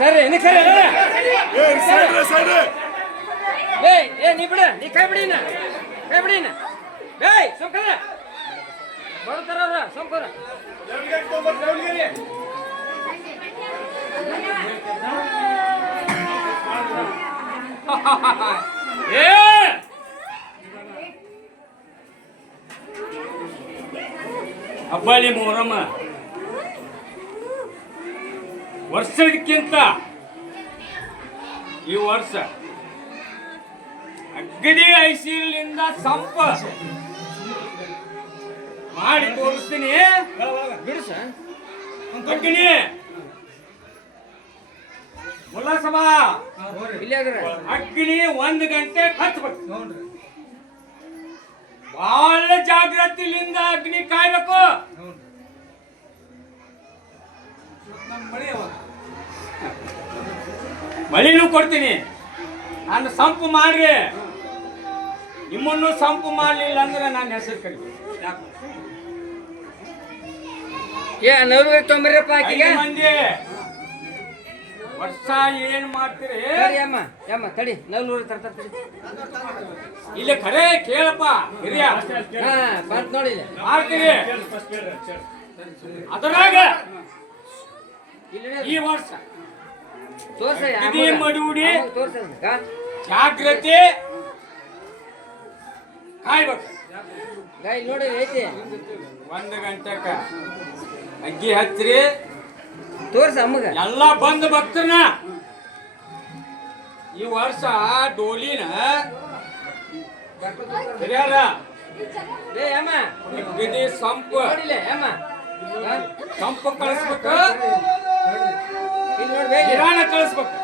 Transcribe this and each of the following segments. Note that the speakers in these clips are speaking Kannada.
ಸರಿ ನಿಕ್ ಸರಿ ಏಯ್ ಏ ನೀ ಬಿಡ ನೀ ಕೈ ಬಿಡಿನ ಕೈ ಬಿಡಿನ ಏಯ್ ಸುಮ್ಕದ ಬರ್ತಾರ ಸುಮ್ಕರ ಏ ಹಬ್ಬಳ್ಳಿ ಮೊಹರಮ್ಮ. ವರ್ಷದಕ್ಕಿಂತ ಈ ವರ್ಷ ಅಗ್ಗದಿ ಐಸಿಲಿಂದ ಸಂಪ ಮಾಡಿ ತೋರಿಸ್ತೀನಿ. ಬಿಡಿಸ. ಮುಲಸಭಾ. ಅಗ್ನಿ ಒಂದು ಗಂಟೆ ಹಚ್ಬೇಕು ಬಹಳ ಜಾಗ್ರತೆಯಿಂದ ಅಗ್ನಿ ಕಾಯ್ಬೇಕು. ಮಳಿನೂ ಕೊಡ್ತೀನಿ. ನಾನು ಸಂಪು ಮಾಡ್ರಿ. ನಿಮ್ಮನ್ನು ಸಂಪು ಮಾಡಲಿಲ್ಲ ಅಂದ್ರೆ ನಾನು ಹೆಸರು ಕರಿಬೇಕು ಏ ನವ್ರಿಗೆ ತೊಂಬರಪ್ಪ ಮಂದಿ. ವರ್ಷ ಏನ್ ಮಾಡ್ತೀರಿ? ಸರಿ ಅಮ್ಮ ಯಮ್ಮ ತಡಿ. ತರ್ತಾರ ತಡಿ ಇಲ್ಲಿ ಕರೆ ಕೇಳಪ್ಪ ಹಿರಿಯ. ಹಾ ಬಂತ ನೋಡಿ ಇಲ್ಲಿ. ಮಾಡ್ತೀರಿ? ಅದರಾಗ ಇಲ್ಲಿ ಈ ವರ್ಷ ತೋರ್ಸ ಇದೇ ಮಡುಡಿ. ತೋರ್ಸ ಜಾಗ್ರತೆ ಕಾಯ್ಬೇಕು. ನೋಡಿ ಐತಿ. ಒಂದು ಗಂಟೆಕ ಅಗ್ಗಿ ಹಚ್ಚ್ರಿ. ತೋರ್ಸ ಅಮ್ಮಗ. ಎಲ್ಲ ಬಂದ ಭಕ್ತನ. ಈ ವರ್ಷ ಡೋಲಿನ ಸರಿಯಾದ ಏ ಅಮ್ಮ. ಅಗ್ದಿ ಸಂಪು. ನೋಡಿಲ್ಲ ಅಮ್ಮ? ಕಳಿಸ್ಬೇಕು. ಇಲ್ಲಿ ನೋಡಿ ಬೇಗ. ಕಿರಾಣ ಕಳಿಸ್ಬೇಕು.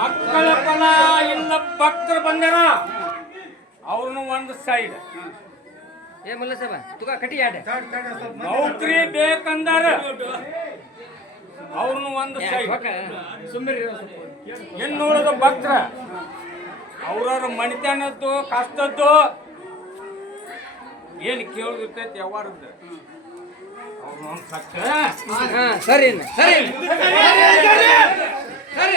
ಮಕ್ಕಳ ಫಲ ಇಲ್ಲ ಭಕ್ತರು ಬಂದಾರ. ಅವ್ರನ್ನು ಒಂದು ಸೈಡ್. ಏ ಮುಲ್ಲಸಭ ತುಗ ಕಟಿ ಆಡ. ನೌಕರಿ ಬೇಕಂದಾರ ಅವ್ರನ್ನು ಒಂದು ಇನ್ನು ಇನ್ನೂರದ ಭಕ್ತರ. ಅವ್ರವ್ರ ಮಣಿತನದ್ದು ಕಷ್ಟದ್ದು ಏನು ಕೇಳಿರ್ತೈತಿ ಯಾವಾರದ್ದು ಸರಿ ಹಾ ಸರಿ ಅಣ್ಣ, ಸರಿ ಸರಿ.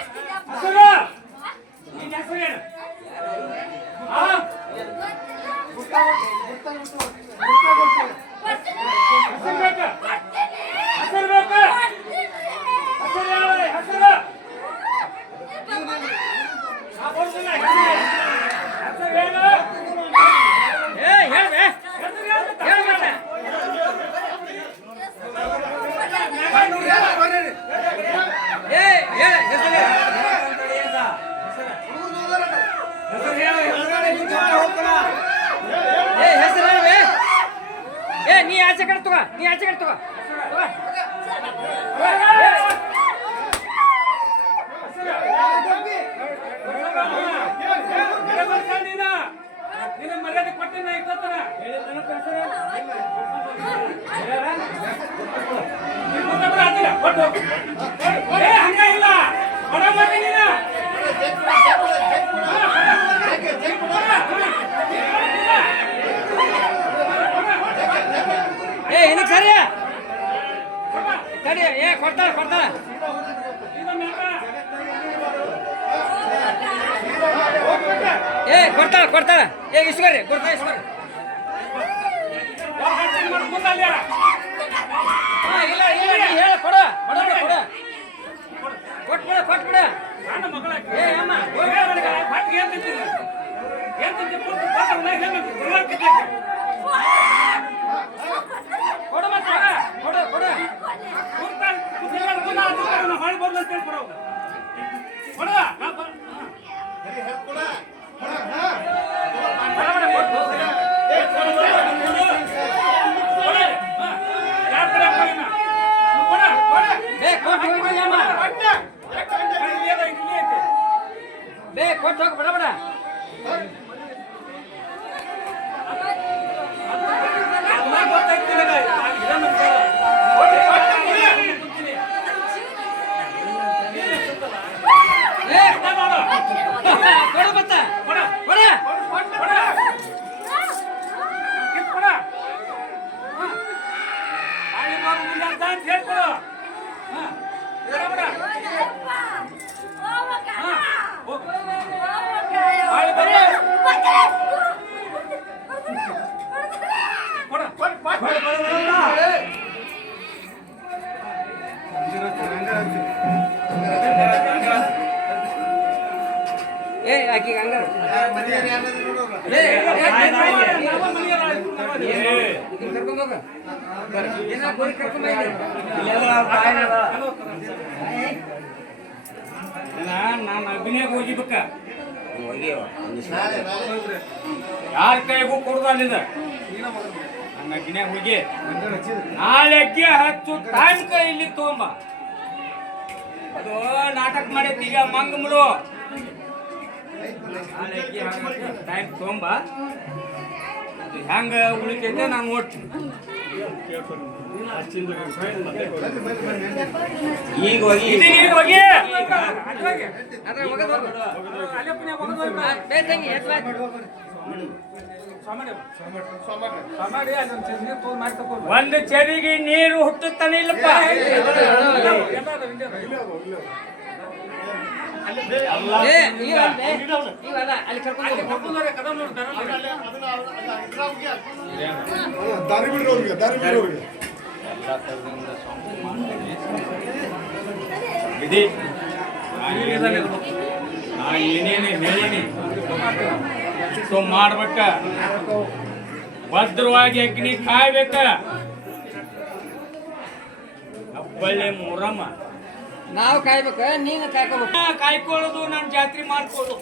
ಹೆಸರು? ನಿನ್ ಹೆಸರೇನು? ಆ? ಹೆಸರು ಬೇಕಾ? ಹೆಸರು ಬೇಕಾ? ಹೆಸರು ಹೇಳು, ಹೆಸರು. ಆ, ಕೊಡ್ತೀನಿ, ಹೆಸರು. ಹೆಸರು ಹೇಳು. ಏ ಹೇಳ್ಬೆ ಹೆಸರು ಹೇಳು. ಹೇಳ್ ಮತ್ತೆ. ಏ ಹೇಳ ಹೆಸರು ಹೇಳು. ಹೆಸರು ಹೇಳು, ಹೆಸರು. ಏ ಹೆಸರು ಹೇಳ್ಬೆ ಏ ನೀ ಆಚೆ ಕಡೆ ತಗೋ ನೀ ಆಚೆ ಕಡೆ ತಗೋ. ನಿನ್ನ ಮರ್ಯಾದೆ ಕೊಟ್ಟಿನ ಹಂಗ ಮಾಡಿ ನೀನು ಏ ಏನಕ್ಕೆ ಸರಿ ತಡಿ, ಏ, ಕೊಡ್ತಾಳ ಕೊಡ್ತಾಳ. ಏ, ಕೊಡ್ತಾಳೆ, ಕೊಡ್ತಾಳ. ಏ ಇಸ್ಕೊರಿ ಕೊಡ್ತಾಳ ಇಸ್ಕೊರಿ ಇಲ್ಲ ಇಲ್ಲ, ನೀ ಹೇಳ, ಕೊಡ ಕೊಡ ಕೊಡ. ಕೊಟ್ಬಿಡ ಕೊಟ್ಬಿಡ. ಏ, ಅಮ್ಮ ಏನ್ ಮತ್ತೆ ಕೊಟ್ಟು ಹೋಗಿ ಬಡ ಬಡ ನಾನು ಅಭಿನಯಕ್ಕೆ ಹೋಗಿಬೇಕ ಯಾರ ಕೈಗೂ ಕೊಡುದಲ್ಲಿದ ನನ್ನ ಅಭಿನಯ ಹೋಗಿ ನಾಳೆಗೆ ಹತ್ತು ಕೈ ಇಲ್ಲಿ ತಗೊಂಬ ಅದು ನಾಟಕ ಮಾಡೈತಿ ಈಗ ನಾಳೆಗೆ ಟೈಮ್ ತೊಂಬ ಹೆಂಗ ಉಳಿತೈತೆ ನಾನು ನೋಡ್ತೀನಿ ಈಗ ಹೋಗಿ ಈಗ. ಒಂದು ಚೆರಿಗೆ ನೀರು ಹುಟ್ಟುತ್ತಾನೆ ಇಲ್ಲಪ್ಪ ದಾರಿ ಬಿಡ್ರಿ ಅವ್ರಿಗೆ ದಾರಿ ಬಿಡ್ರಿ ಅವ್ರಿಗೆ ಇದಿ ನಾ ಏನೇನು ಹೇಳೀನಿ. ಸೊ ಮಾಡ್ಬೇಕ. ಭದ್ರವಾಗಿ ಅಗ್ನಿ ಕಾಯ್ಬೇಕ. ಹಬ್ಬಳ್ಳಿ ಮೂರಮ್ಮ. ನಾವು ಕಾಯ್ಬೇಕ ನೀನು ಕಾಯ್ಕೋಬೇಕು. ಕಾಯ್ಕೊಳ್ಳೋದು ನಾನು ಜಾತ್ರೆ ಮಾಡ್ಕೊಳ್ಳೋದು.